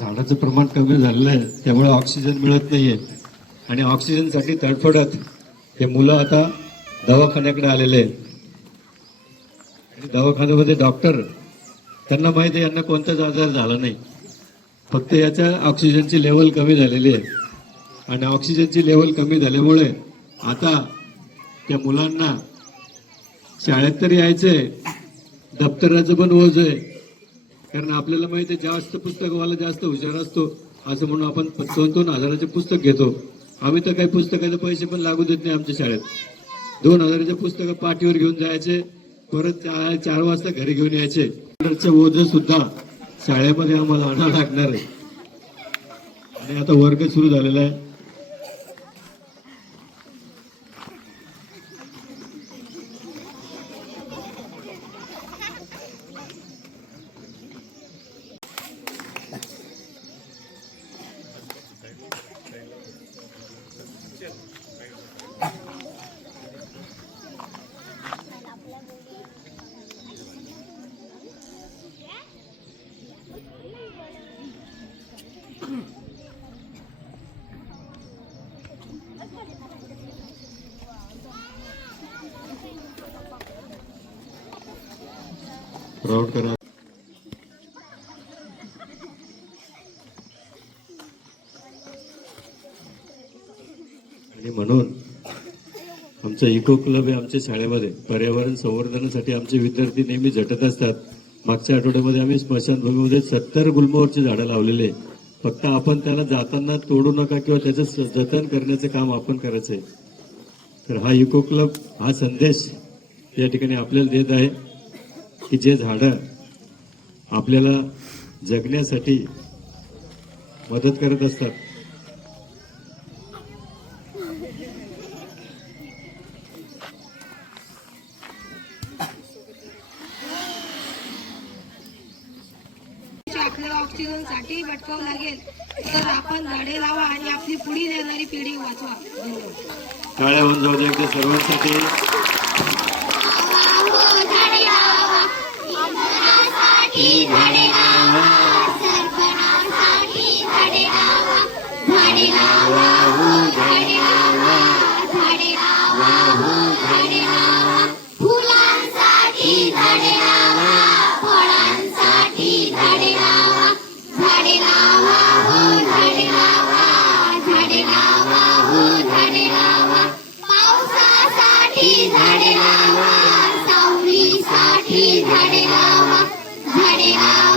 झाडाचं प्रमाण कमी झालेलं आहे, त्यामुळे ऑक्सिजन मिळत नाहीये आणि ऑक्सिजनसाठी तडफडत हे मुलं आता दवाखान्याकडे आलेले आहेत. आणि दवाखान्यामध्ये डॉक्टर त्यांना माहिती आहे यांना कोणताच आजार झाला नाही, फक्त याच्या ऑक्सिजनची लेवल कमी झालेली आहे. आणि ऑक्सिजनची लेवल कमी झाल्यामुळे आता त्या मुलांना शाळेत तर यायचंय, दप्तराचं पण ओझ आहे. कारण आपल्याला माहिती आहे जास्त पुस्तकवाला जास्त हुशार असतो, असं म्हणून आपण 2-2 हजाराचे पुस्तक घेतो. आम्ही तर काही पुस्तकाचे पैसे पण लागू देत नाही. आमच्या शाळेत 2 हजाराचे पुस्तकं पाठीवर घेऊन जायचे, परत 4 वाजता घरी घेऊन यायचे. ओझ सुद्धा शाळेमध्ये आम्हाला आणावं लागणार आहे. आणि आता वर्ग सुरू झालेला आहे. प्राऊड करा. आणि म्हणून आमचं इको क्लब आहे. आमच्या शाळेमध्ये पर्यावरण संवर्धनासाठी आमचे विद्यार्थी नेहमी झटत असतात. मागच्या आठवड्यामध्ये आम्ही स्मशानभूमीमध्ये 70 गुलमोहरची झाडं लावलेले. फक्त आपण त्याला जाताना तोडू नका किंवा त्याचं जतन करण्याचं काम आपण करायचंय. तर हा इको क्लब हा संदेश या ठिकाणी आपल्याला देत आहे की जे झाडं आपल्याला जगण्यासाठी मदत करत असतात. आपल्याला ऑक्सिजन साठी भटकावं लागेल, तर आपण झाडे लावा आणि आपली पुढे येणारी पिढी वाचवा. टाळ्या होऊन जाऊ द्या सर्वांसाठी. झाडे लावा, सावलीसाठी झाडे लावा, झाडे लावा.